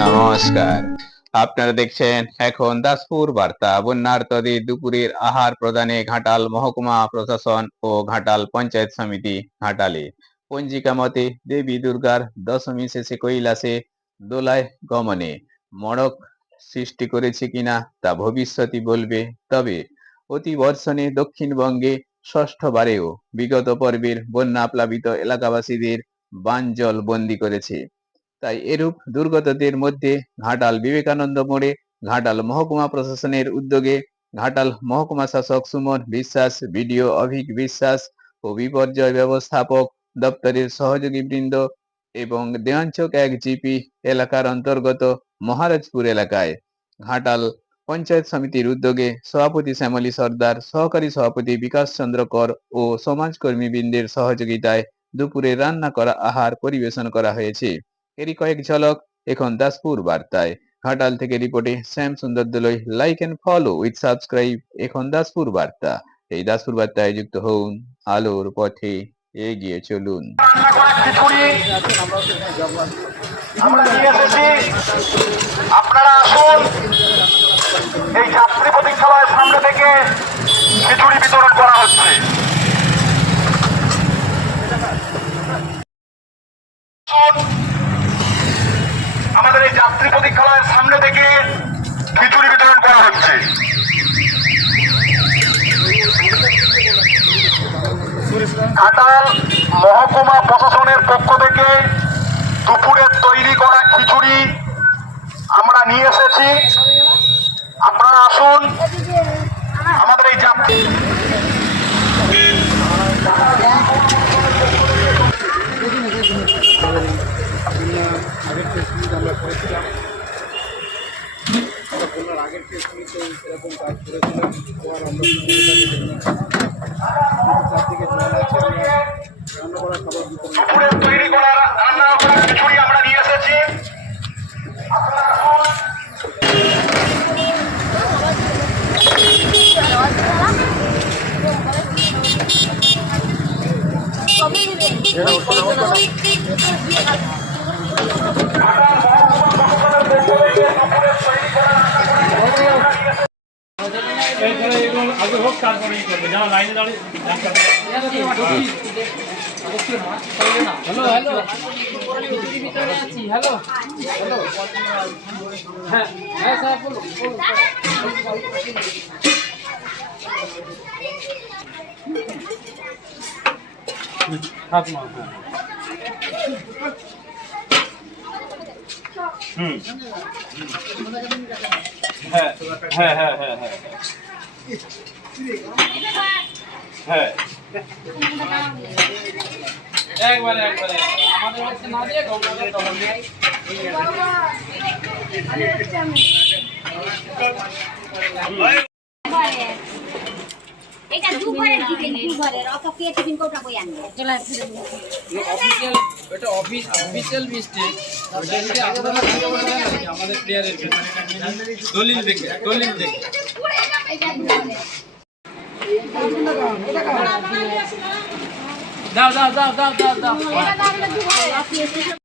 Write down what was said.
নমস্কার। আপনারা দেখছেন এখন দাসপুর বার্তা। বন্যার্তদের দুপুরের আহার প্রদানে ঘাটাল মহকুমা প্রশাসন ও ঘাটাল পঞ্চায়েত সমিতি ঘাটালে। পঞ্জিকা মতে দেবী দুর্গার দশমী শেষে কৈলাসে দোলায় গমনে মড়ক সৃষ্টি করেছে কিনা তা ভবিষ্যতই বলবে। তবে অতিবর্ষণে দক্ষিণবঙ্গে ষষ্ঠবারেও বিগত পর্বের বন্যা প্লাবিত এলাকাবাসীদের বানজল বন্দি করেছে। তাই এরূপ দুর্গতদের মধ্যে ঘাটাল বিবেকানন্দ মোড়ে ঘাটাল মহকুমা প্রশাসনের উদ্যোগে ঘাটাল মহকুমা শাসক সুমন বিশ্বাস, বিডিও অভিক বিশ্বাস ও বিপর্যয় ব্যবস্থাপক দপ্তরের সহযোগী বৃন্দ এবং দেওয়ানচক 1 জিপি এলাকার অন্তর্গত মহারাজপুর এলাকায় ঘাটাল পঞ্চায়েত সমিতির উদ্যোগে সভাপতি শ্যামলী সর্দার, সহকারী সভাপতি বিকাশ চন্দ্র কর ও সমাজকর্মী বৃন্দের সহযোগিতায় দুপুরে রান্না করা আহার পরিবেশন করা হয়েছে। এরই কয়েক ঝলক এখন দাসপুর বার্তায়। ঘাটাল থেকে রিপোর্টে Shyam Sundar Dalai. Like and follow with subscribe এখন দাসপুর বার্তা। এই দাসপুর বার্তায় যুক্ত হন, আলোর পথে এগিয়ে চলুন। আপনারা আসুন, এই যাত্রী প্রতীক্ষালয়ের সামনে থেকে খিচুড়ি বিতরণ করা হচ্ছে। আমাদের এই যাত্রী প্রতীক্ষালয়ের সামনে থেকে খিচুড়ি বিতরণ করা হচ্ছে। ঘাটাল মহকুমা প্রশাসনের পক্ষ থেকে দুপুরের তৈরি করা খিচুড়ি আমরা নিয়ে এসেছি। আপনারা আসুন, আমাদের এই যাত্রী আগের টেস্টমিতে এরকম কাজ করেছিলাম। চারদিকে জল আছে, রান্না করা খাবার দুপুরের তৈরি করা রান্না করা খিচুড়ি আমরা নিয়ে এসেছি। আগে হোক তারপরেই করবে, যারা লাইনে দাঁড়িয়ে। হ্যালো হ্যালো ভিতরে আছি। হ্যালো হ্যালো, হ্যাঁ হ্যাঁ স্যার বলুন। হ্যাঁ হ্যাঁ হ্যাঁ হ্যাঁ হ্যাঁ হ্যাঁ, একবারে একবারে আমাদের হচ্ছে না দিয়ে গঙ্গাদের তখন দিয়ে। এটা দুপুরের টিফিন, দুপুরের অত কে টিফিন কোটা কই আনবে চলে অফিশিয়াল, এটা অফিশিয়াল মিস্টেক। ওটা যদি আপনারা আমাদের প্লেয়ারের দলিল দেখে দাও দাও দাও দাও দাও দাও।